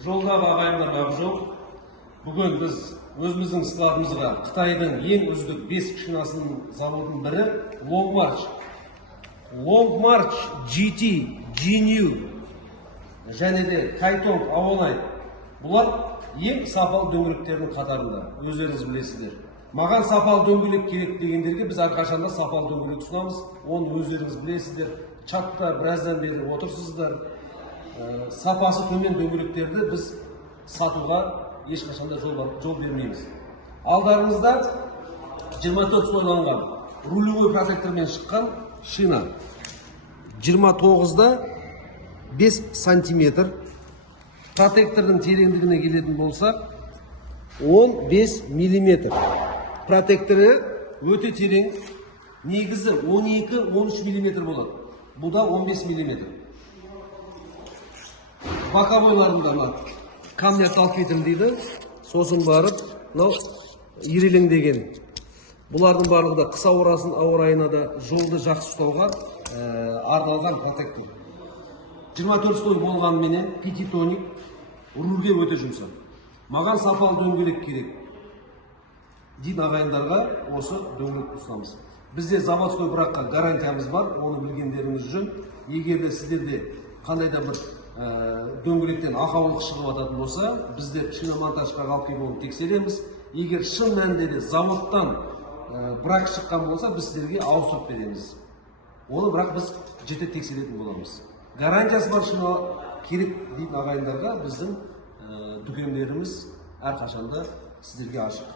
Жолдағы ағайындарға жоқ. Бүгін біз өзіміздің складымызға Қытайдың ең үздік 5 шинасының заводының бірі Long March GT, G-New және де Кайтонг Авонай. Бұлар ең сапалы дөңгелектердің қатарында. Өздеріңіз білесіздер. Маған сапалы дөңгелек керек дегендерге біз әрқашанда сапалы дөңгелек ұсынамыз. Оны өздеріңіз білесіздер. Чатта біраздан бері отырсыздар. Сапасы төмен дөңгелектерді біз сатуға ешқашанда жол бермейміз. Алдарыңызда 24 слойланған рулевой протектормен шыққан шина. 29-да 5 сантиметр. Протектордың тереңдігіне келетін болсақ 15 миллиметр. Протекторы өте терең. Негізі 12-13 миллиметр болады. Бұл да 15 миллиметр. Боковойларында камня талқитын дейді. Сосын барып, ирелең деген. Бұлардың барлығы да қыс ауа райына да жолды жақсы ұстауға арналған протектор. 24 слой болғанменен пятитоник, рульге өте жұмсақ. Маған сапалы дөңгелек керек дейін ағайындарға осы дөңгелек ұсынамыз. Бізде заводской бракқа гарантиямыз бар, оны білгендеріңіз үшін. Егер де сіздерде қандай да бір дөңгелектен ақаулық шығып жататын болса, біздер шиномонтажға алып келіп оны тексереміз. Егер шын мәнінде де заводтан брак шыққан болса, біз сіздерге ауыстырып береміз. Оны бірақ біз жете тексеретін боламыз. Гарантиясы бар шина керек дейін ағайындарға біздің дүкендеріміз әрқашанда сіздерге ашық.